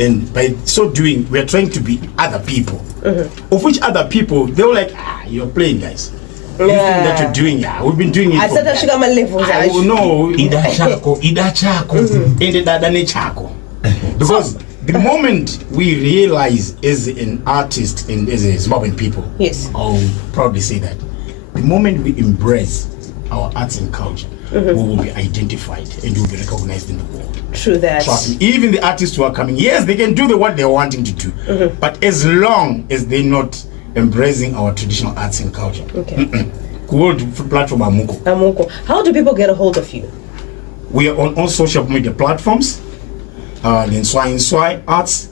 And by so doing, we are trying to be other people. Of which other people, they were like, you're playing, guys. You think that you're doing, we've been doing it. I said that sugar man levels. I will know. Ida chako, and the chako. Because the moment we realize as an artist and as a Zimbabwean people, yes, I'll proudly say that, the moment we embrace our arts and culture, we will be identified and we will be recognized in the world. True that. Trust me, even the artists who are coming, yes, they can do what they're wanting to do, but as long as they're not embracing our traditional arts and culture, World platform Amuko. How do people get a hold of you? We are on all social media platforms. Then Swai Arts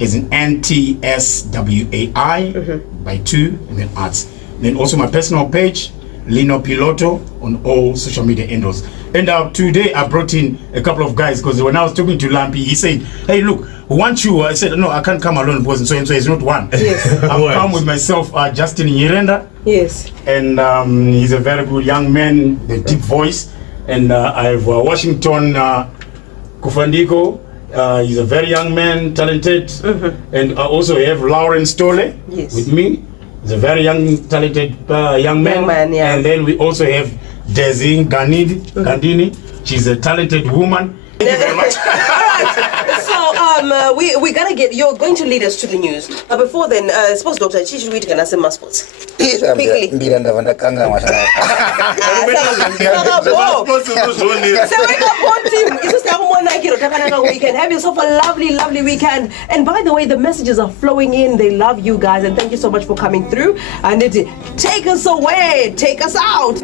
is an NTSWAI by 2 and then arts. Then also my personal page, Lino Piloto, on all social media handles. And today I brought in a couple of guys because when I was talking to Lampi, he said, "Hey, look, we want you." I said, "No, I can't come alone because so and so is not one." Yes. I've come with myself, Justin Nyirenda. Yes. And he's a very good young man, the deep voice. And I have Washington Kufandiko. He's a very young man, talented. And I also have Lauren Stole with me. He's a very young, talented young man. Yeah. And then we also have Desi Gandini. She's a talented woman. Thank you very much. So we're gonna you're going to lead us to the news. But before then, suppose Dr. Chichi we can ask my sports. Quickly. Weekend. Have yourself a lovely, lovely weekend. And by the way, the messages are flowing in. They love you guys, and thank you so much for coming through. And take us away, take us out.